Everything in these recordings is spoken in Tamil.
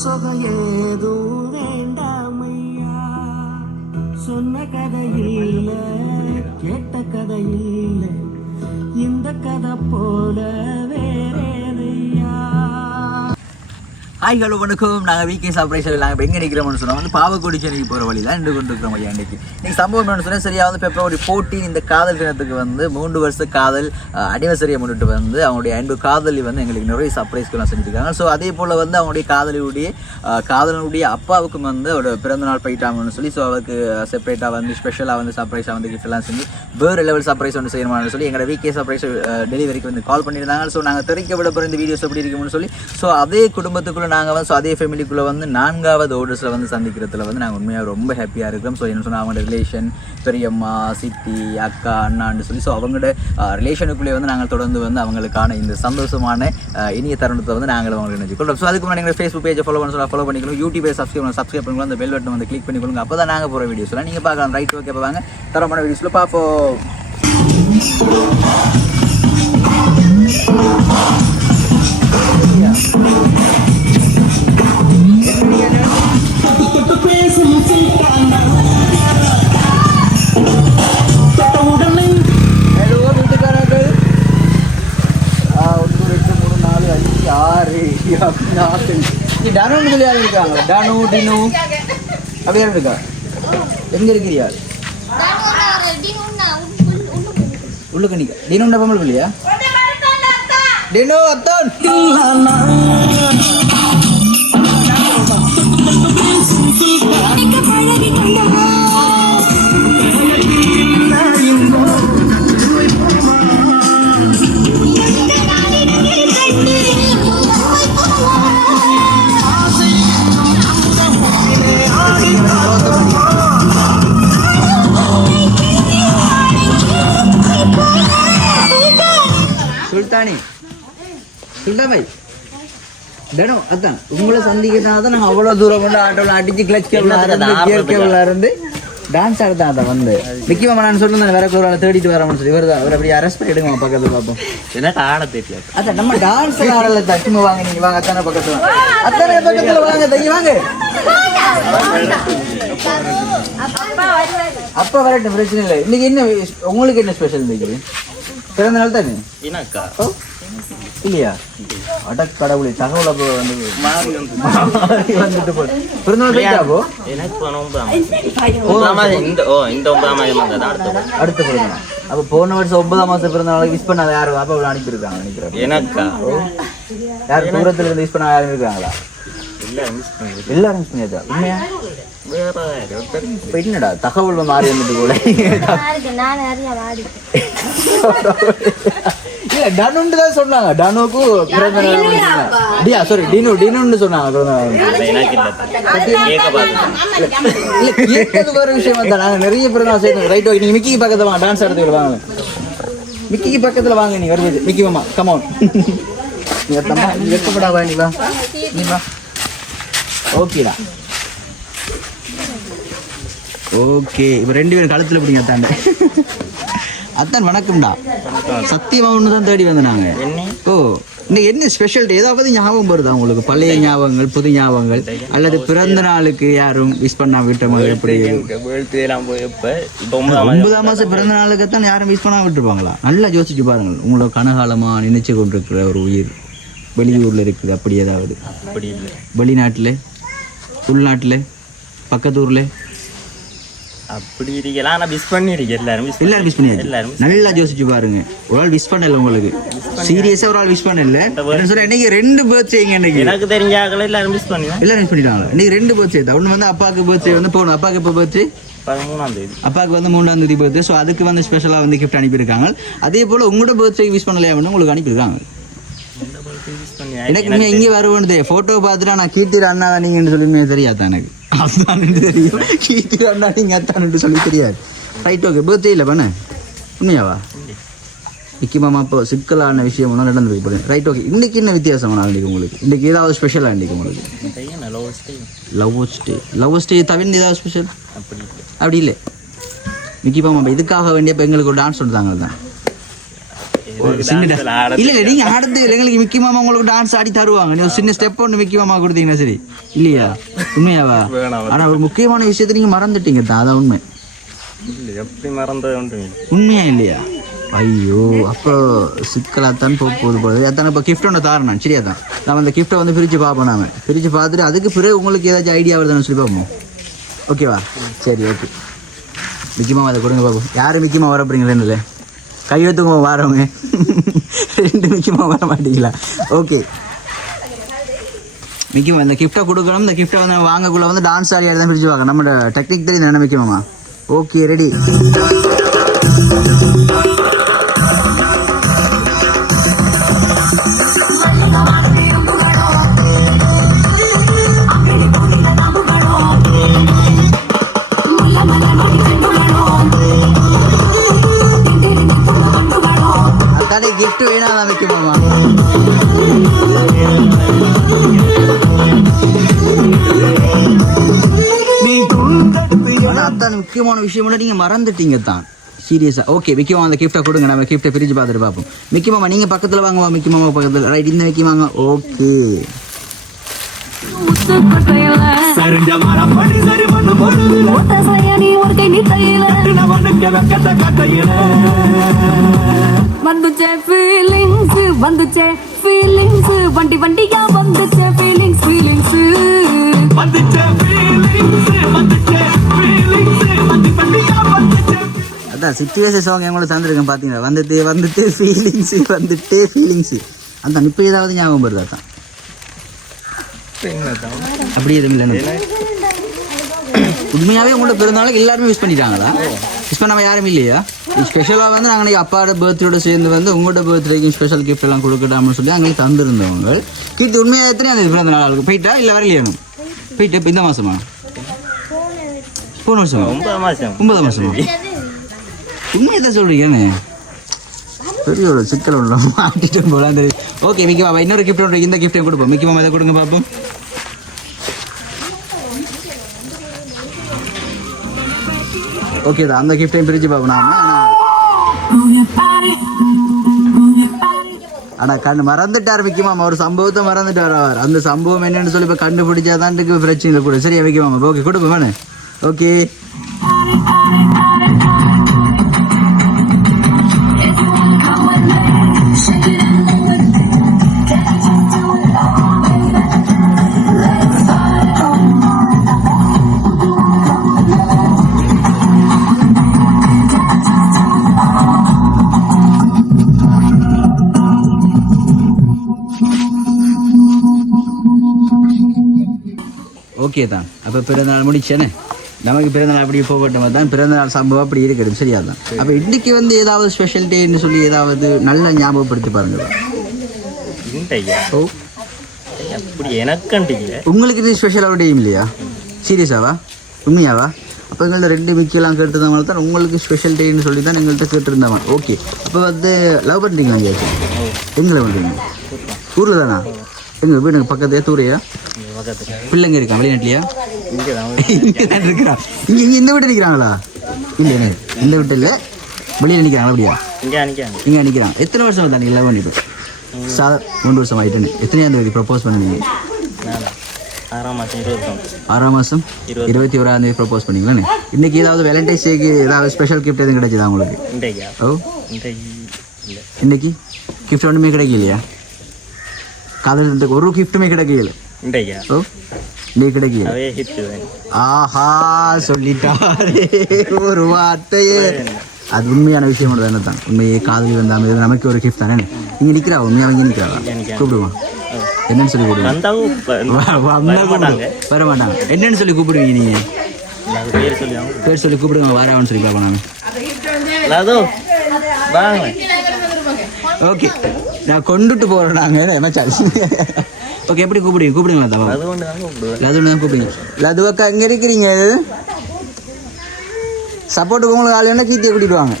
சொகம் ஏதும் வேண்டாமையா. சொன்ன கதையில்ல கேட்ட கதையில்ல இந்த கதை போல வேறேதையா. ஹாய் ஹலோ வணக்கம். நாங்கள் வீக்கே சர்ப்ரைஸில் நாங்கள் எங்கே நிற்கிறோம்னு சொன்னால் வந்து பாவக்குடி சென்னைக்கு போகிற வழி தான் நின்று கொண்டு இருக்கிறோம் ஐயா. இன்றைக்கி சம்பவம் என்னன்னு சொன்னால் சரியாக வந்து February 14 இந்த காதல் தினத்துக்கு வந்து 3 வருஷ காதல் அனிவர்சரியை முன்னிட்டு வந்து அவங்களுடைய அன்பு காதலி வந்து எங்களுக்கு நிறைய சர்ப்ரைஸ்கெல்லாம் செஞ்சுருக்காங்க. ஸோ அதே போல் வந்து அவங்களுடைய காதலனுடைய அப்பாவுக்கும் வந்து ஒரு பிறந்தநாள் போயிட்டாங்கன்னு சொல்லி ஸோ அவருக்கு செப்பரேட்டாக வந்து ஸ்பெஷலாக வந்து சர்ப்ரைஸாக வந்து கிஃப்ட்லாம் செஞ்சு வேறு லெவல் சர்ப்ரைஸ் ஒன்று செய்யணும்னு சொல்லி எங்களோட வீக்கே சர்ப்ரைஸ் டெலிவரிக்கு வந்து கால் பண்ணியிருந்தாங்க. ஸோ நாங்கள் தெரிவிக்க விட போகிற இந்த வீடியோஸ் எப்படி இருக்கும்னு சொல்லி ஸோ அதே குடும்பத்துக்குள்ளே நாங்கள் வந்து ஸோ அதே ஃபேமிலிக்குள்ளே வந்து 4வது ஆர்டர்ஸில் வந்து சந்திக்கிறதுல வந்து நாங்கள் உண்மையாக ரொம்ப ஹாப்பியாக இருக்கிறோம். ஸோ என்ன சொன்னால் அவங்களோட ரிலேஷன் பெரியம்மா சித்தி அக்கா அண்ணான்னு சொல்லி ஸோ அவங்களோட ரிலேஷனுக்குள்ளே வந்து நாங்கள் தொடர்ந்து வந்து அவங்களுக்கான இந்த சந்தோஷமான இனிய தருணத்தை வந்து நாங்கள் அவங்களுக்கு நினைச்சுக்கொள்கிறோம். ஸோ அதுக்கு முன்னாடி எங்கள் ஃபேஸ்புக் பேஜை ஃபாலோ பண்ணிக்கணும், யூடியூபை சப்ஸ்கிரைப் பண்ணிக்கலாம், அந்த பெல் பட்டன் வந்து கிளிக் பண்ணிக்கொள்ளுங்க. அப்போ தான் நாங்கள் போகிற வீடியோஸ்லாம் நீங்கள் பார்க்கலாம். ரைட் ஓகே வாங்க தரமான வீடியோஸில் பார்ப்போம். டனு யாரும் இருக்காங்க, டனு டினு அப்படியே இருக்கா? எங்க இருக்கிறியா? உள்ளுக்கு நிக்க டினு பொம்பளை இல்லையா? டினு அத்தான் தினம் அதான் உங்களை சந்திக்கிறதுனால தான் நாங்கள் அவ்வளோ தூரம் கொண்டு ஆட்டோவில் அடிச்சு கிளச் கேபிள் இருந்து டான்ஸ் ஆடுதான் அதை வந்து நிற்கிமா நான் சொல்லுங்க வேற ஒரு ஆளை தேடிட்டு வரணும்னு சொல்லி வருதா அவர் அப்படி அரெஸ்ட் பண்ணிடுங்க பக்கத்தில் பார்ப்போம். எனக்கு ஆட தெரியாது அதான் நம்ம டான்ஸ் ஆடல தச்சுமா வாங்க நீங்கள் வாங்க அத்தான பக்கத்தில் வாங்க தங்கி வாங்க அப்பா வரட்டும் பிரச்சனை இல்லை. இன்னைக்கு என்ன உங்களுக்கு என்ன ஸ்பெஷல் இன்னைக்கு பிறந்த நாள் தானே இல்லையா? அடக்கடவுளே தகவல் அப்போ வந்து வந்துட்டு போய் பிறந்தநாள் போயிட்டாப்போ அடுத்த பிறந்தநாள் அப்போ போன வருஷம் 9ஆம் மாதம் பிறந்தநாள் விஷ் பண்ண யாரும் அப்போ அவ்வளோ அனுப்பியிருக்காங்க நினைக்கிறேன். எனக்கா யார் தூரத்தில் இருந்து விஷ் பண்ண யாரும் இருக்காங்களா? எல்லாரும் மிஸ் பண்ணியாச்சா? உண்மையா என்னடா தகவல் மாறி வந்துட்டு போல இல்ல டனுன்னு தான் சொன்னாங்க. டனுக்கு பிறந்த நாள் சாரி டினுன்னு சொன்னாங்க கேட்கறது வேற விஷயம் வந்தா நாங்க நிறைய பிறந்தநாள் செய்யணும். ரைட் ஓகே நீங்க மிக்கிக்கு பக்கத்துல வாங்க டான்ஸ் ஆடுறதுக்கு வாங்க மிக்கிக்கு பக்கத்துல வாங்க நீ வருது மிக்கி மாமா கமான் நீ தம்மா வெக்கப்படாவா நீ வா ஓகேடா ஓகே இப்போ 2 பேரும் கழுத்துல பிடிங்க அத்தாண்ட அத்தான் வணக்கம்டா சத்தியமா ஒன்று தான் தேடி வந்தேன் நாங்கள். ஓ இன்னைக்கு என்ன ஸ்பெஷல் ஏதாவது ஞாபகம் வருதா உங்களுக்கு? பழைய ஞாபகங்கள் புது ஞாபகங்கள் அல்லது பிறந்த நாளுக்கு யாரும் விஷ் பண்ணா விட்டோமா? எப்படி 9ஆம் மாதம் பிறந்த நாளுக்கு தான் யாரும் விஷ் பண்ணா விட்டுருப்பாங்களா? நல்லா யோசிச்சு பாருங்கள். உங்களோட கனகாலமா நினைச்சு கொண்டிருக்கிற ஒரு உயிர் வெளியூர்ல இருக்குது அப்படி ஏதாவது வெளிநாட்டில் உள்நாட்டில் பக்கத்தூர்ல அப்படி இருக்கலாம். ஆனால் விஷ் பண்ணிருக்கேன் எல்லாரும் விஷ் பண்ணியாச்சு. நல்லா யோசிச்சு பாருங்க. ஒரு ஆள் விஷ் பண்ணல உங்களுக்கு சீரியஸா ஒரு ஆள் விஷ் பண்ணல சொல்ல இன்னைக்கு 2 பர்த்டேங்க. இன்னைக்கு எனக்கு தெரிஞ்ச ஆகல எல்லாரும் விஷ் பண்ணிட்டாங்க. இன்னைக்கு 2 பர்த்டே தான். ஒன்று வந்து அப்பாவுக்கு பர்த்டே வந்து போகணும். அப்பாவுக்கு எப்போ பர்த்டே? 13ஆம் தேதி. அப்பாவுக்கு வந்து 3ஆம் தேதி பர்த்டே. ஸோ அதுக்கு வந்து ஸ்பெஷலாக வந்து கிஃப்ட் அனுப்பியிருக்காங்க. அதே போல் உங்களோட பர்த்டே விஷ் பண்ணலையா வந்து உங்களுக்கு அனுப்பியிருக்காங்க. எனக்கு இங்கே வருவது ஃபோட்டோ பார்த்துட்டா நான் கீர்த்திர அண்ணா நீங்கன்னு சொல்லுமே தெரியாது எனக்கு அதான் தெரியும். கீர்த்திர அண்ணா நீங்கள் அத்தான்னு சொல்லி தெரியாது. ரைட் ஓகே பர்த்டே இல்லை பண்ண உண்மையாவா? மிக்கி மாமா இப்போ சிக்கலான விஷயம் ஒன்றும் நடந்துருக்கு போல. ரைட் ஓகே இன்னைக்கு என்ன வித்தியாசம் இன்றைக்கி உங்களுக்கு? இன்றைக்கி ஏதாவது ஸ்பெஷலாக இன்றைக்கி உங்களுக்கு? லவ் ஸ்டே தவிர்த்து ஏதாவது ஸ்பெஷல் அப்படி இல்லை? மிக்கி மாமா இதுக்காக வேண்டிய இப்போ எங்களுக்கு ஒரு டான்ஸ் சொல்லிட்டாங்க தான் இல்ல நீங்க ஆடுறது எங்களுக்கு மிக்கி மாமா உங்களுக்கு டான்ஸ் ஆடி தருவாங்க. நீ ஒரு சின்ன ஸ்டெப் ஒன்று மிக்கி மாமா கொடுத்தீங்கன்னா சரி இல்லையா? உண்மையாவா? ஆனா ஒரு முக்கியமான விஷயத்த நீங்க மறந்துட்டீங்க தான், அதான் உண்மை. எப்படி மறந்தது உண்மையா இல்லையா? ஐயோ அப்போ சிக்கலாத்தான் போகுது போகுது. அதான் இப்போ கிஃப்ட் ஒன்று தாரணம் சரியா தான். நம்ம அந்த கிஃப்ட்டை வந்து பிரித்து பார்ப்போம். நாம பிரித்து பார்த்துட்டு அதுக்கு பிறகு உங்களுக்கு ஏதாச்சும் ஐடியா வருதுன்னு சொல்லி பார்ப்போம். ஓகேவா? சரி ஓகே. மிக்கி மாமா அதை கொடுங்க பார்ப்போம். யாரும் மிக்கி மாமா வர போறீங்களே இல்லை கையெழுத்துக்கு வரவங்க 2 மிக்கி மாமா வர மாட்டீங்களா? ஓகே மிக்கி மாமா இந்த கிஃப்ட்டை கொடுக்கணும். இந்த கிஃப்ட்டை வந்து வாங்கக்குள்ள வந்து டான்ஸ் ஆடி தான் பிரித்து வாங்க. நம்மளோட டெக்னிக் தெரியுது என்ன மிக்கி மாமா? Okay ready. அத்தாடி கிஃப்ட் வேணாதான் மிக்கி மாமா. அதான் முக்கியமான விஷயம் நீங்க மறந்துட்டீங்க தான் சீரியஸா. ஓகே மிக்கி மாமா அந்த கிஃப்ட்டை கொடுங்க. நம்ம கிஃப்ட்டை பிரிச்சு பார்த்துட்டு பார்ப்போம். மிக்கி மாமா நீங்க பக்கத்துல வாங்குவா. மிக்கி மாமா பக்கத்துல ரைட். இந்த மிக்கி வாங்க. ஓகே வந்துச்சே ஃபீலிங்ஸ் வந்துச்சே ஃபீலிங்ஸ் வண்டி வண்டியா வந்துச்சே ஃபீலிங்ஸ் ஃபீலிங்ஸ் வந்துச்சே ஃபீலிங்ஸ் வந்துச்சே ஃபீலிங்ஸ் வண்டி வண்டியா வந்துச்சே. அதான் சிச்சுவேஷன் சாங் எங்களுக்கு தந்துருக்கேன் பார்த்தீங்களா? வந்துட்டு ஃபீலிங்ஸ் அந்த இப்போ ஏதாவது ஞாபகம் வருதா தான்? அப்படி எதுவும் இல்லை. உண்மையாகவே உங்களோட பிறந்தநாளுக்கு எல்லாருமே விஷ் பண்ணிட்டாங்களா? விஷ் பண்ணாமல் யாரும் இல்லையா? ஸ்பெஷலாக வந்து நாங்கள் அப்பாவோட பர்த்டேயோட சேர்ந்து வந்து உங்களோட பர்த்டேக்கும் ஸ்பெஷல் கிஃப்ட் எல்லாம் கொடுக்கட்டாம்னு சொல்லி அங்கே தந்துருந்தவங்க. கீர்த்தி உண்மையாக எத்தனை அந்த பிறந்த நாளுக்கு போயிட்டா இல்லை வரலையா? போயிட்டு இப்போ இந்த மாதமா? போன வருஷமா? 9 மாதமா? உண்மையை தான் சொல்கிறீங்கன்னு பெரிய ஒரு சிக்கல் உள்ள மாட்டிட்டு போகலாம் தெரியும். ஓகே மிக்கி மாமா இன்னொரு கிஃப்ட் ஒன்று இந்த கிஃப்ட்டை கொடுப்போம். மிக்கி மாமா இதை கொடுங்க பார்ப்போம். ஓகே தான் அந்த கிஃப்டையும் பிரித்து பார்ப்போம். ஆனால் கண்ணு மறந்துட்டார் மிக்கி மாமா. ஒரு சம்பவத்தை மறந்துட்டார் அவர். அந்த சம்பவம் என்னன்னு சொல்லி இப்போ கண்டுபிடிச்சாதான் பிரச்சனை கூட. சரியா மிக்கி மாமா? ஓகே கொடுப்போம் வேணே. ஓகே ஓகே தான். அப்போ பிறந்தநாள் முடிச்சேன்னு நமக்கு பிறந்தநாள் அப்படி போகட்டும் தான். பிறந்தநாள் சம்பவம் அப்படி இருக்கட்டும். சரியா தான். அப்போ இன்னைக்கு வந்து ஏதாவது ஸ்பெஷல் டேன்னு சொல்லி ஏதாவது நல்ல ஞாபகப்படுத்தி பாருங்க. ஓ உங்களுக்கு இது ஸ்பெஷலாக டேயும் இல்லையா? சீரியஸாவா? உண்மையாவா? அப்போ எங்கள்கிட்ட 2 மிக்கெல்லாம் கேட்டுருந்தவங்க தான் உங்களுக்கு ஸ்பெஷல் டேன்னு சொல்லி தான் எங்கள்கிட்ட கேட்டுருந்தவன். ஓகே அப்போ வந்து லவ் பண்ணுறீங்களா? எங்கேயாச்சும் எங்கே லவ் பண்ணுறீங்க? ஊரில் தானா? எங்கள் வீடு பக்கத்து தூரையா? பிள்ளைங்க இருக்கா வெளிநாட்டிலையா? இங்கே தான் இருக்கிறா. இங்கே இந்த வீட்டை நிற்கிறாங்களா? இல்லை இந்த வீட்டில் இல்லை வெளியில் நிற்கிறாங்களா? அப்படியா? இங்கே நிற்கிறாங்க. எத்தனை வருஷம் தான் நீங்கள் லவ் பண்ணிட்டு? 3 வருஷம் ஆகிட்டுன்னு. எத்தனையாம் தேதி ப்ரப்போஸ் பண்ணுவீங்க? 6ஆம் மாதம் 21ஆம் தேதி ப்ரப்போஸ் பண்ணீங்களாண்ணே. இன்றைக்கி ஏதாவது வேலண்டைன்ஸ் டேக்கு ஏதாவது ஸ்பெஷல் கிஃப்ட் எதுவும் கிடைச்சதா உங்களுக்கு? ஓ இன்னைக்கு கிஃப்ட் ஒன்றுமே கிடைக்கலையா? காதலுக்கு ஒரு கிஃப்ட்டுமே கிடைக்கல. ஓ நீ கிடைக்கல. ஆஹா சொல்லிட்டாரே ஒரு வார்த்தையே. அது உண்மையான விஷயம் தானே தான். உண்மையே காதலி வந்தாமல் நமக்கு ஒரு கிஃப்ட் தானே. நீங்கள் நிற்கிறா உண்மையாக வாங்கி நிற்கிறாவா? கூப்பிடுவான் என்னன்னு சொல்லி கூப்பிடுவாங்க. வர மாட்டாங்க. என்னன்னு சொல்லி கூப்பிடுவீங்க நீங்கள்? பேர் சொல்லி கூப்பிடுவாங்க. வரான்னு சொல்லி பார்ப்போம் நான். ஓகே நான் கொண்டுட்டு போகிறோம் நாங்கள் எமச்சால். ஓகே எப்படி கூப்பிடுவீங்க? கூப்பிடுங்களா தவா? லது ஒன்று தான் கூப்பிடுங்க. லது அக்கா எங்கே இருக்கிறீங்க? சப்போர்ட்டுக்கு உங்களுக்கு ஆள் வேணா கீர்த்தியை கூட்டிட்டு வாங்க.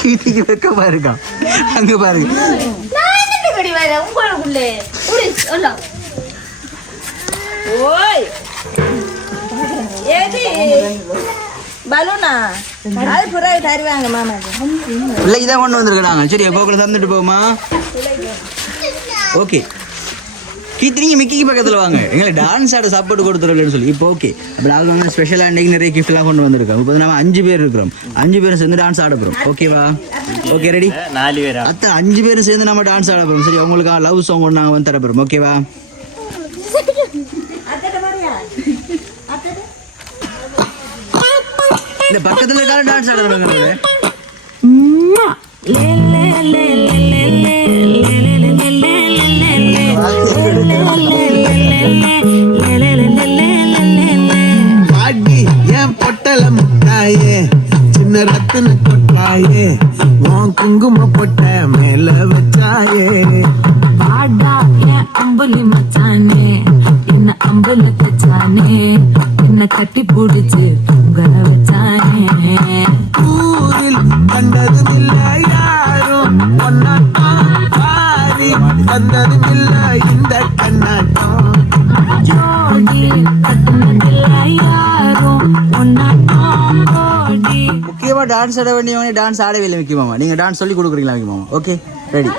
கீர்த்திக்கு வெக்கமா இருக்கா? அங்கே பாருங்க. பலூனா அது புறாவை தருவாங்க மாமாக்கு. இல்லை இதான் கொண்டு வந்திருக்கிறாங்க. சரி போக்குள்ள தந்துட்டு போகுமா? ஓகே கீர்த்தி நீங்கள் மிக்கிக்கு பக்கத்தில் வாங்க. எங்களுக்கு டான்ஸ் ஆட சாப்பாடு கொடுத்துருக்கேன்னு சொல்லி இப்போ ஓகே. அப்போ நாங்கள் வந்து ஸ்பெஷலாக அன்றைக்கி நிறைய கிஃப்ட்லாம் கொண்டு வந்திருக்கோம். இப்போ நம்ம 5 பேர் இருக்கிறோம். 5 பேரும் சேர்ந்து டான்ஸ் ஆட போகிறோம். ஓகேவா? Okay ready? 4 பேரா? அத்தை 5 பேரும் சேர்ந்து நம்ம டான்ஸ் ஆட போகிறோம். சரி உங்களுக்கு லவ் சாங் ஒன்று நாங்கள் வந்து தர போகிறோம். ஓகேவா? இந்த பக்கத்தில் இருக்கால டான்ஸ் ஆடுறாங்க. பாடி ஏன் பொட்டல முட்டாயே சின்ன ரத்தின கொட்டாயே உன் குங்கும பொட்ட மேல வச்சாயே பாடா என் அம்புலி மச்சானே என்ன அம்புல தச்சானே என்ன கட்டி பிடிச்சு உங்களை வச்சானே ஊரில் கண்டதும் இல்ல யாரும் ஒன்னாட்டம் பாரி வந்ததும் இல்ல இந்த கண்ணாட்டம் ஜோடி கட்டுனதில்ல யாரும் ஒன்னாட்டம் ஓடி. முக்கியமாக டான்ஸ் ஆட வேண்டியவங்க டான்ஸ் ஆடவே இல்லை விக்கி மாமா. நீங்கள் டான்ஸ் சொல்லி கொடுக்குறீங்களா விக்கி மாமா? ஓகே ரெடி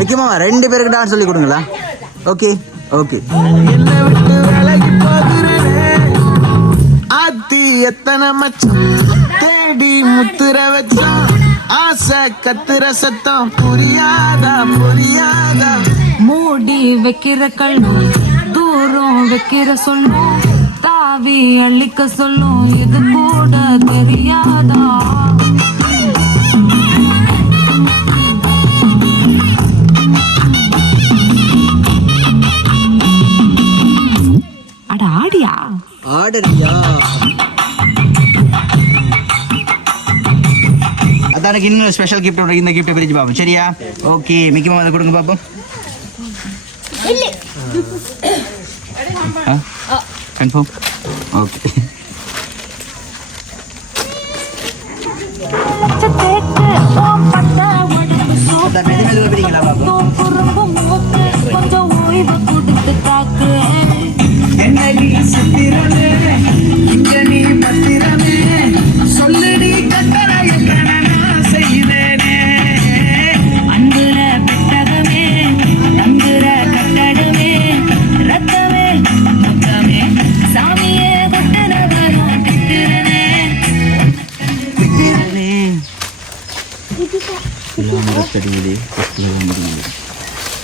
விக்கி மாமா 2 பேருக்கு டான்ஸ் சொல்லி கொடுங்களா? Okay okay. என்ன விட்டு விலகி போகிறேன் ஆத்தி எத்தனை மச்சம் தேடி முத்துற வச்சோம் ஆசை கத்துற சத்தம் புரியாதா புரியாதா மூடி வைக்கிற கல்லும் தூரம் வைக்கிற சொல்லும் தாவி அள்ளிக்க சொல்லும் இது கூட தெரியாதா? அட ஆடியா ஆடறியா? அதான் இன்னும் ஸ்பெஷல் கிஃப்ட் ஒன்று. இந்த கிஃப்ட்டை பிரிச்சு பார்ப்போம். சரியா? ஓகே மிக்கி மாமா அதை கொடுங்க பார்ப்போம். கன்ஃபார்ம்? ஓகே கொஞ்சம் ஓய்வு கொடுத்து காக்கு சொல்லடி கட்டளை செய்தேனே அன்புல பெட்டகமே அன்புல கட்டடமே ரத்தமே முத்தமே சாமியே கொட்டனவரும் திட்டுறனே.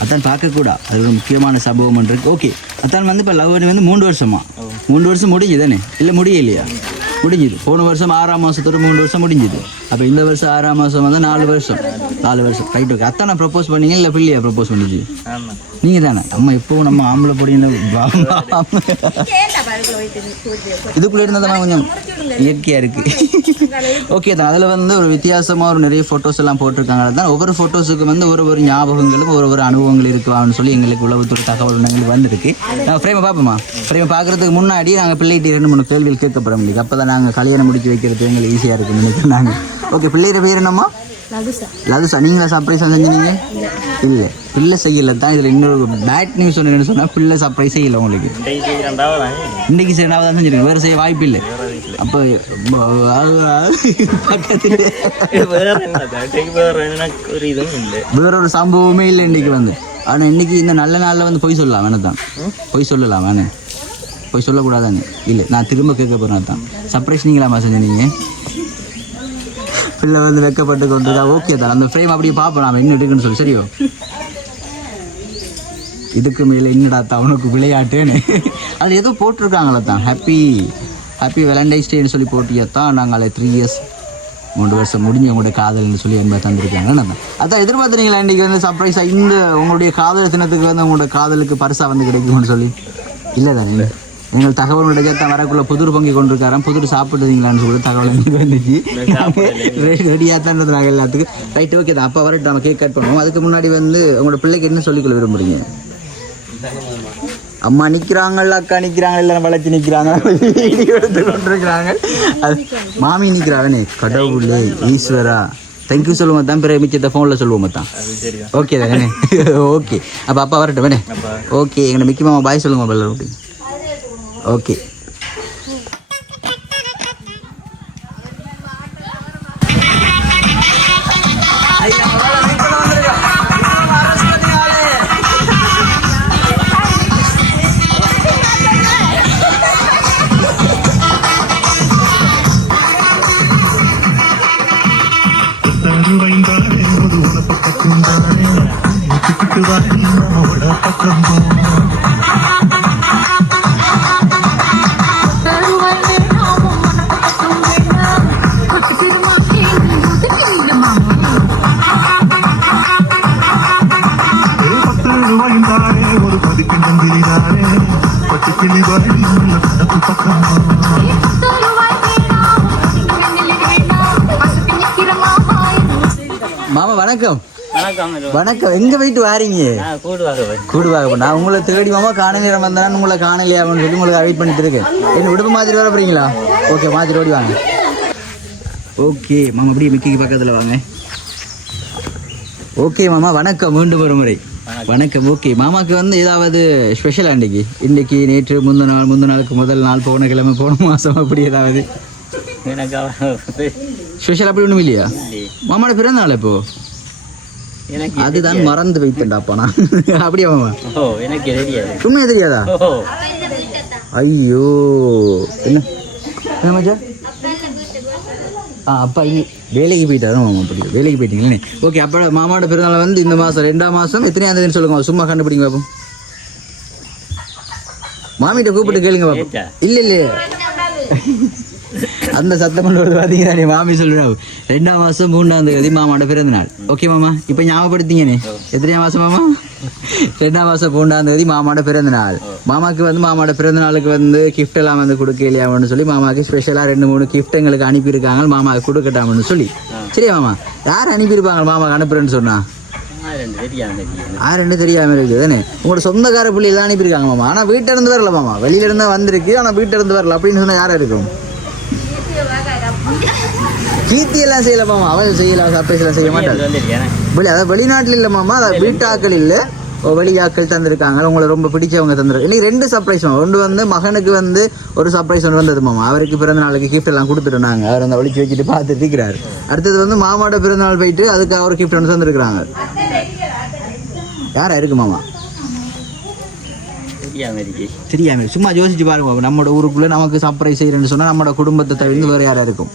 அதான் பார்க்கக்கூடா அது ஒரு முக்கியமான சம்பவம் இருக்கு. ஓகே அதான் வந்து இப்போ லவ் வந்து 3 வருஷமா 3 வருஷம் முடிஞ்சுதானே? இல்லை முடியலையா? முடிஞ்சுது. போன வருஷம் 6ஆம் மாதத்தோட 3 வருஷம் முடிஞ்சுது. அப்போ இந்த வருஷம் 6ஆம் மாதம் வந்து 4 வருஷம். 4 வருஷம் ரைட். ஓகே அத்தான் ப்ரப்போஸ் பண்ணீங்க இல்லை பிள்ளையா ப்ரப்போஸ் பண்ணிச்சு? நீங்கள் தானே. நம்ம எப்போவும் நம்ம ஆம்பளை பொடின்னு இதுக்குள்ளே இருந்தால் தான் கொஞ்சம் இயற்கையாக இருக்குது. ஓகே தான் அதில் வந்து ஒரு வித்தியாசமாக ஒரு நிறைய ஃபோட்டோஸ் எல்லாம் போட்டிருக்காங்க. அதுதான் ஒவ்வொரு ஃபோட்டோஸுக்கு வந்து ஒரு ஞாபகங்களும் ஒரு அனுபவங்கள் இருக்குவான்னு சொல்லி எங்களுக்கு உளவுத்துறை தகவல் எங்களுக்கு வந்திருக்கு. நாங்கள் ஃப்ரேமை பார்ப்போமா? ஃப்ரேமை பார்க்குறதுக்கு முன்னாடி நாங்கள் பிள்ளைகிட்ட 2-3 கேள்விகள் கேட்கப்பட முடியும். அப்போ தான் நாங்கள் கல்யாணம் முடிச்சு வைக்கிறது எங்களுக்கு ஈஸியாக இருக்குன்னு நினைக்கிறோம் நாங்கள். ஓகே பிள்ளைகிற பேர் என்னம்மா? லதுசா. நீங்களா சர்ப்ரைஸாக செஞ்சீங்க? இல்லை பிள்ளை செய்யலை தான். இதில் இன்னொரு பேட் நியூஸ் ஒன்று சொன்னால் பிள்ளை சர்ப்ரைஸே இல்லை உங்களுக்கு. இன்றைக்கி சரி நான் தான் செஞ்சுருக்கேன். வேறு செய்ய வாய்ப்பு இல்லை. அப்போ பக்கத்தில் வேறொரு சம்பவமே இல்லை இன்றைக்கி வந்து. ஆனால் இன்றைக்கி இந்த நல்ல நாளில் வந்து பொய் சொல்லலாம் வேணா தான். பொய் சொல்லலாம் வேணே. பொய் சொல்லக்கூடாதானே? இல்லை நான் திரும்ப கேட்க போகிறேன் தான். சர்ப்ரைஸ் நீங்களாமா செஞ்சீங்க? பிள்ளை வந்து வெக்கப்பட்டு கொண்டுதா? ஓகே தான். அந்த ஃப்ரேம் அப்படியே பார்ப்போம் நாம் என்ன இருக்குன்னு சொல்லி. சரியோ? இதுக்கு மேலே என்னடா தான் உனக்கு விளையாட்டுன்னு அது ஏதோ போட்டிருக்காங்களா தான். ஹாப்பி வேலண்டைன்ஸ் டேன்னு சொல்லி போட்டியத்தான் நாங்கள் 3 இயர்ஸ் 3 வருஷம் முடிஞ்சு உங்களுடைய காதல்னு சொல்லி என்பதை தந்திருக்காங்க. அதான் எதிர்பார்த்துறீங்களா இன்றைக்கி வந்து சர்ப்ரைஸாக இந்த உங்களுடைய காதல் தினத்துக்கு வந்து உங்களோட காதலுக்கு பரிசாக வந்து கிடைக்கும்னு சொல்லி? இல்லை தானே எங்கள் தகவல் கிடைக்கத்தான் வரக்குள்ள புதுர் பொங்கி கொண்டிருக்காராம். புதுர் சாப்பிட்டுறீங்களான்னு சொல்லி தகவல் எங்களுக்கு வந்துச்சு. ரெடியாக தான் நாங்கள் எல்லாத்துக்கும். ரைட் ஓகே தான். அப்போ வரட்டு நம்ம கேக் கட் பண்ணுவோம். அதுக்கு முன்னாடி வந்து உங்களோட பிள்ளைக்கு என்ன சொல்லிக்கொள்ள விரும்புகிறீங்க? அம்மா நிற்கிறாங்கள, அக்கா நிற்கிறாங்க, எல்லாம் வளர்ச்சி நிற்கிறாங்க, எடுத்து கொண்டிருக்கிறாங்க. அது மாமி நிற்கிறாங்கண்ணே. கடவுளே ஈஸ்வரா தேங்க்யூ சொல்லுவோம் தான். பிறகு மிச்சத்தை ஃபோனில் சொல்லுவோம் தான். ஓகே தானே? ஓகே அப்போ அப்பா வரட்டும் வேணே. ஓகே எங்களை மிக்கி மாமா பாய் சொல்லுங்க. ஓகே மாமா வணக்கம். வணக்கம். வணக்கம். எங்க போயிட்டு வாரீங்க? கூடுவாக. நான் உங்களை தேடி மாமா காண நேரம் வந்தேன், உங்களை காணலையா அப்படின்னு சொல்லி உங்களுக்கு வெயிட் பண்ணிட்டு இருக்கேன். என்ன விடுப்பு மாதிரி வர போறீங்களா? ஓகே, மாதிரி ஓடி வாங்க. ஓகே மாமா, அப்படியே மிக்கி பக்கத்தில் வாங்க. ஓகே மாமா வணக்கம், மீண்டும் ஒரு முறை வணக்கம். ஓகே மாமாக்கு வந்து ஏதாவது ஸ்பெஷல் அன்றைக்கு இன்னைக்கு நேற்று முந்தின நாளுக்கு முதல் நாள் போன கிழமை போன மாதம் அப்படி ஏதாவது ஸ்பெஷல் அப்படி ஒன்றும் இல்லையா? மாமாவோட பிறந்த நாள் இப்போ அதுதான் மறந்து வைத்தேன்டாப்பா நான். அப்படியா மாமா? எனக்கு தெரியாது. சும்மா தெரியாதா? ஐயோ என்ன மச்சா? அப்பா வேலைக்கு போயிட்டாரு மாமா. அப்படி வேலைக்கு போயிட்டீங்களே. ஓகே, அப்போ மாமாவோட பிறந்தநாள் வந்து இந்த மாதம் 2ஆம் மாதம் எத்தனையாம் தேதின்னு சொல்லுங்க, சும்மா கண்டுபிடிங்க பாப்போம். மாமிகிட்ட கூப்பிட்டு கேளுங்க பாப்போம். இல்லை அந்த சத்தம் கொண்டு வருது பார்த்தீங்கன்னா மாமி சொல்றேன் 2ஆம் மாதம் 3ஆம் தேதி மாமாவோட பிறந்த நாள். ஓகே மாமா, இப்போ ஞாபகப்படுத்திங்கண்ணே எத்தனையாம் மாதம் மாமா? 2ஆம் மாதம் 3ஆம் தேதி மாமாவோட பிறந்த நாள். மாமாக்கு வந்து மாமாவோட பிறந்த நாளுக்கு வந்து கிஃப்ட் எல்லாம் வந்து கொடுக்கலையாமன்னு சொல்லி மாமாவுக்கு ஸ்பெஷலாக 2-3 கிஃப்ட் எங்களுக்கு அனுப்பியிருக்காங்க, மாமாவுக்கு கொடுக்கட்டாமன்னு சொல்லி. சரியா மாமா? யார் அனுப்பியிருப்பாங்க மாமாவுக்கு அனுப்புறேன்னு சொன்னா? ரெண்டு தெரியாம இருக்குது தானே. உங்களோட சொந்தக்கார பிள்ளைகள் தான் அனுப்பியிருக்காங்க மாமா. ஆனால் வீட்டில இருந்து வரல மாமா, வெளியில இருந்தா வந்திருக்கு, ஆனால் வீட்டில இருந்து வரல அப்படின்னு சொன்னா யாரா இருக்கும்? கீர்த்தி எல்லாம் செய்யல மாமா, அவன் செய்யல, சர்ப்ரைஸ் எல்லாம் செய்ய மாட்டாங்க. அதாவது வெளிநாட்டில் இல்லை மாமா, அதாவது வீட்டாக்கள் இல்லை, வெளியாக்கள் தந்திருக்காங்க. உங்களை ரொம்ப பிடிச்சவங்க தந்துருக்காங்க. இன்னைக்கு 2 சர்ப்ரைஸ் மாமா. ஒன்று வந்து மகனுக்கு வந்து ஒரு சர்ப்ரைஸ் ஒன்று வந்தது மாமா. அவருக்கு பிறந்த நாளுக்கு கிஃப்ட் எல்லாம் கொடுத்துட்டோம் நாங்கள். அவர் அந்த ஒழிச்சு வச்சுட்டு பார்த்துட்டு இருக்கிறாரு. அடுத்தது வந்து மாமாவோட பிறந்த நாள் போயிட்டு அதுக்கு அவர் கிஃப்ட் ஒன்று தந்துருக்குறாங்க. யாரா இருக்கு மாமா? தெரியாம சும்மா யோசிச்சு பாருங்க. நம்மளோட ஊருக்குள்ள நமக்கு சர்ப்ரைஸ் செய்யறேன்னு சொன்னா நம்மளோட குடும்பத்தை தவிர்த்து வேற யாரா இருக்கும்?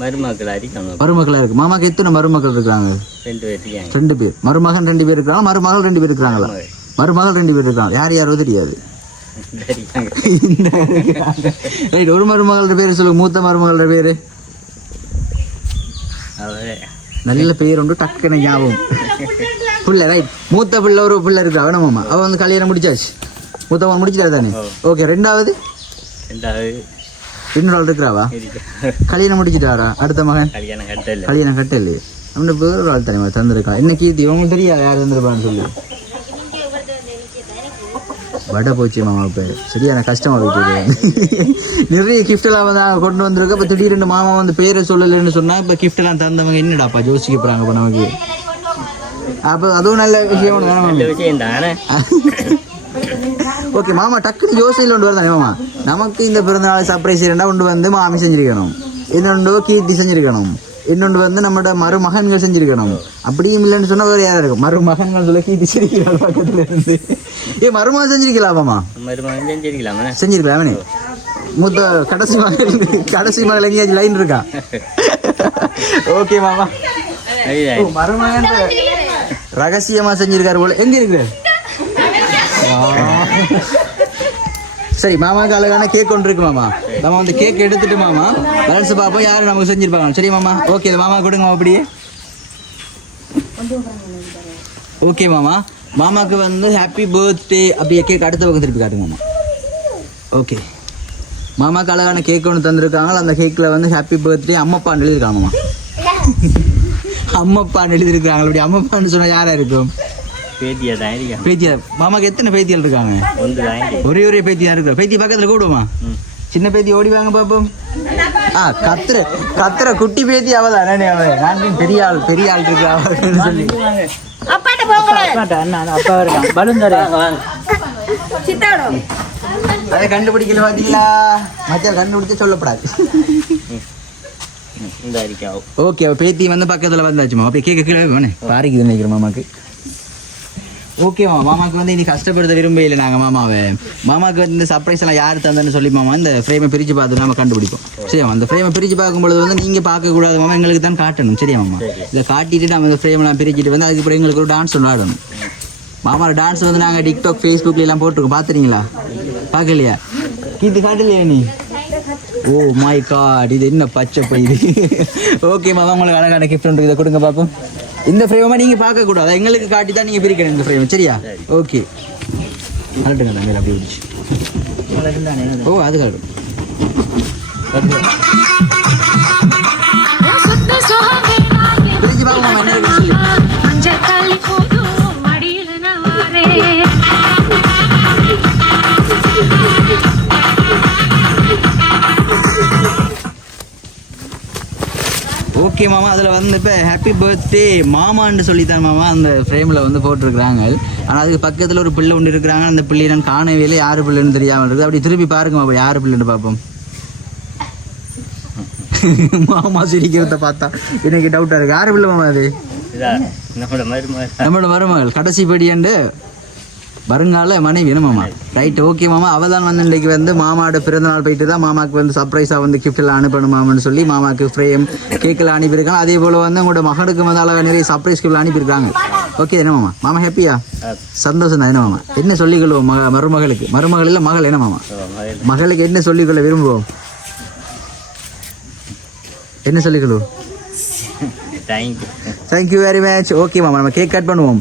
மருமக்களா இருக்கு. மாமாக்கு எத்தனை மருமக்கள் இருக்காங்க? 2 பேர். மருமகன் 2 பேர் இருக்காங்க, மருமகள் 2 பேர் இருக்காங்களா? மருமகள் 2 பேர் இருக்காங்க. யாரோ தெரியாது. ஒரு மருமகள் பேரு சொல்லுங்க. மூத்த மருமகள் பேரு நல்ல பேர் உண்டு, டக்குன்னு ஞாபகம். புள்ள ரைட். மூத்த பிள்ளை ஒரு பிள்ளை இருக்கா வேணாமாமா? அவ வந்து கல்யாணம் முடிச்சாச்சு. மூத்தவன் முடிச்சிட்டாரு தானே? ஓகே. ரெண்டாவது இன்னொரு ஆள் இருக்கிறாவா? கல்யாணம் முடிச்சிட்டாரா? அடுத்த மகன் கல்யாணம் கட்டல. அவனு பேர் ஒரு ஆள் தனிமா தந்திருக்கான். என்ன கீர்த்தி உங்களுக்கு தெரியாது யார் தந்திருப்பான்னு சொல்லி? வடை போச்சு மாமா. பேர் சரியான கஷ்டமா போயிட்டு நிறைய கிஃப்ட் எல்லாம் வந்து கொண்டு வந்திருக்கு. இப்போ திடீர்னு மாமா வந்து பேரை சொல்லலைன்னு சொன்னா இப்போ கிஃப்ட் எல்லாம் தந்தவங்க என்னடாப்பா யோசிக்க போறாங்க இப்போ நமக்கு. அப்போ அதுவும் நல்ல விஷயம் தானே. ஓகே மாமா, டக்குன்னு யோசனையில் கொண்டு வரதானே மாமா. நமக்கு இந்த பிறந்தநாள் சர்ப்ரைஸ் ஒன்று வந்து மாமி செஞ்சிருக்கணும், இன்னொன்று கீர்த்தி செஞ்சிருக்கணும், இன்னொன்று வந்து நம்மளோட மருமகன்கள் செஞ்சிருக்கணும். அப்படியும் இல்லைன்னு சொன்னா வேறு யாரா இருக்கும்? மருமகன்கள் சொல்ல கீர்த்தி செஞ்சிருக்கலாம் பக்கத்துல இருந்து. மருமகன் செஞ்சிருக்கலாமாமா? செஞ்சிருக்கலாமே. மூத்த கடைசி மகள் எங்கேயாச்சும் லைன் இருக்கா? ஓகே மாமா. மருமகன் ரகசியமா செஞ்சிருக்காரு போல. எங்க இருக்கு? சரி, மாமாவுக்கு அழகான கேக் ஒன்று இருக்கு மாமா. நம்ம வந்து கேக் எடுத்துட்டு மாமா பேலன்ஸ் பார்ப்போம் யாரும் நமக்கு செஞ்சிருப்பாங்க. சரி மாமா? ஓகே, மாமா கொடுங்க அப்படியே. ஓகே மாமா, மாமாவுக்கு வந்து ஹாப்பி பர்த்டே அப்படியே கேக் அடுத்த பக்கம் திருப்பி காட்டுங்க மாமா. ஓகே, மாமாவுக்கு அழகான கேக் ஒன்று தந்துருக்காங்க. அந்த கேக்கில் வந்து ஹாப்பி பர்த்டே அம்மப்பான்னு எழுதிருக்காங்க மாமா. அம்மப்பான்னு எழுதிருக்காங்க. அப்படி அம்மப்பான்னு சொன்னால் யாரா இருக்கும்? பேத்தியா. மாமாக்கு எத்தனை பேத்தியால் இருக்காங்க? ஒரே பேத்தியா இருக்கு. பேத்தி பக்கத்துல கூடுமா? சின்ன பேத்தி ஓடி வாங்க பாப்போம். கத்துற குட்டி பேத்தி அவதான். நான் பெரிய ஆள் இருக்கா சொல்லி அதை கண்டுபிடிக்கல பாத்தீங்களா? மச்சான் கண்டுபிடிச்ச சொல்லப்படாது. ஓகே, பேத்தி வந்து பக்கத்துல வந்தாச்சுமா. அப்படியே கேட்க கீழே வேணே பாரிக்குது நினைக்கிறேன் மாமாக்கு. ஓகேவா, மாமாவுக்கு வந்து இன்னைக்கு கஷ்டப்படுத்த விரும்ப இல்லை நாங்கள் மாமாவை. மாமாவுக்கு வந்து இந்த சர்ப்ரைஸ் எல்லாம் யார் தந்தேன்னு சொல்லி மாமா இந்த ஃப்ரேமை பிரித்து பார்த்து நம்ம கண்டுபிடிப்போம். சரியா? அந்த ஃப்ரேமை பிரித்து பார்க்கும்பொழுது வந்து நீங்கள் பார்க்கக்கூடாது மாமா, எங்களுக்கு தான் காட்டணும். சரியா மாமா? இதை காட்டிட்டு நம்ம இந்த ஃப்ரேம்லாம் பிரிச்சுட்டு வந்து அதுக்கப்புறம் எங்களுக்கு ஒரு டான்ஸ் ஒன்று ஆடணும். மாமாவோட டான்ஸ் வந்து நாங்கள் டிக்டாக் ஃபேஸ்புக்ல எல்லாம் போட்டிருக்கோம். பார்த்துறீங்களா? பார்க்கலையா? கீர்த்தி காட்டலையா நீ? ஓ மை காட், இது என்ன பச்சை போயிது. ஓகே மாமா, உங்களுக்கு அழகான கிஃப்ட் ஒன்று இதை கொடுங்க பார்ப்போம். இந்த ஃப்ரேமை நீங்கள் பார்க்கக்கூடாது, எங்களுக்கு காட்டி தான் நீங்கள் பிரிக்கணும் இந்த ஃப்ரேம். சரியா? ஓகே, அலட்டுங்க தம்பி. அப்படி பிடிச்சி ஓ அது காடு பிரிஞ்சு பாருங்க மாமா, என்ன இருக்குன்னு சொல்லி. ஓகே மாமா, அதில் வந்து இப்போ ஹாப்பி பர்த்டே மாமான்னு சொல்லித்தான் மாமா அந்த ஃப்ரேமில் வந்து போட்டிருக்கிறாங்க. ஆனால் அதுக்கு பக்கத்தில் ஒரு பிள்ளை ஒன்று இருக்கிறாங்க. அந்த பிள்ளையை நான் காணவே இல்லை, யார் பிள்ளைன்னு தெரியாமல் இருக்குது. அப்படி திருப்பி பாருங்க மாமா, யார் பிள்ளைன்னு பார்ப்போம். மாமா சிரிக்கிறத பார்த்தா எனக்கு டவுட்டாக இருக்குது. யார் பிள்ளை மாமா அது? நம்மளோட மருமகள் கடைசி படியாண்டு வருங்கால மனைவி என்ன மாமா? ரைட், ஓகே மாமா. அவள் தான் வந்து இன்றைக்கு வந்து மாமாவோட பிறந்த நாள் போயிட்டு தான் மாமாவுக்கு வந்து சர்ப்ரைஸாக வந்து கிஃப்ட்லாம் அனுப்பணும் மாமான்னு சொல்லி மாமாவுக்கு ஃப்ரேம் கேக்கெல்லாம் அனுப்பியிருக்காங்க. அதே போல் வந்து உங்களோட மகனுக்கு வந்து அளவு நிறைய சர்ப்ரைஸ் கிஃப்ட்லாம் அனுப்பியிருக்காங்க. ஓகே என்ன மாமா? மாமா ஹாப்பியா? சந்தோஷம் தான் என்ன மாமா? என்ன சொல்லிக்கொள்வோம் மருமகளுக்கு? மருமகள் இல்லை மகள் என்ன மாமா? மகளுக்கு என்ன சொல்லிக்கொள்ள விரும்புவோம்? என்ன சொல்லிக்கொள்வோம்? Thank you very much. ஓகே மாமா, நம்ம கேக் கட் பண்ணுவோம்.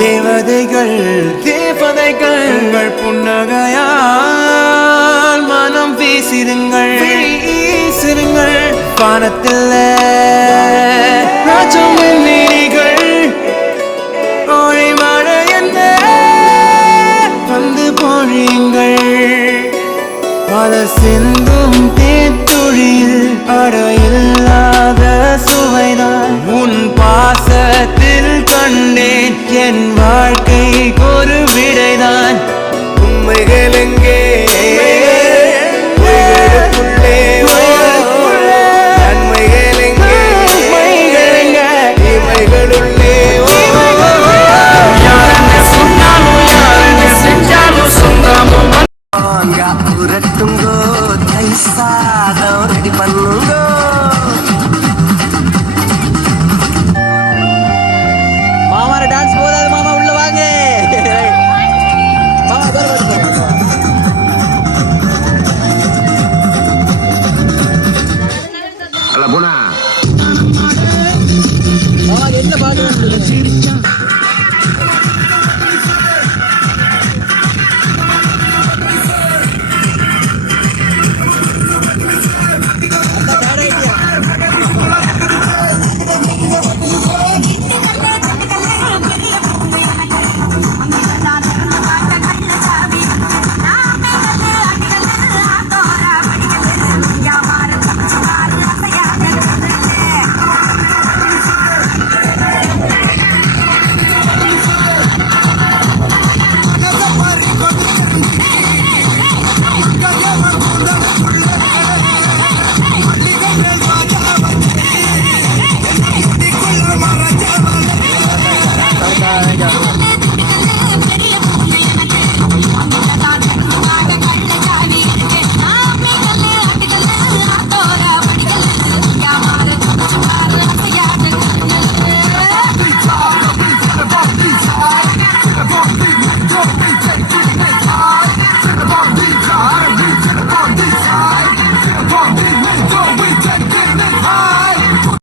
தேவதைகள் புன்னகையால் மனம் வீசிருங்கள், வீசிருங்கள் வானத்தில் ராஜம் நீரிகள் ஓழி மழை என்ன வந்து பொழியுங்கள். மலர் சிந்தும் தேத்துழியில் அடையில்லாத சுவைதான் உன் பாசத்தில் கண்டேன். என் வாழ்க்கைக்கு ஒரு விடைதான். உண்மைகள் எங்கே? உயிர்களுக்குள்ளே நன்மைகள் எங்கே? இமைகளுள்ளே யாரென்ன சொன்னாலும் யாரென்ன செஞ்சாலும் சொந்தாமோ புரட்டுங்கோ தை சாதம் ரெடி பண்ணுங்கோ.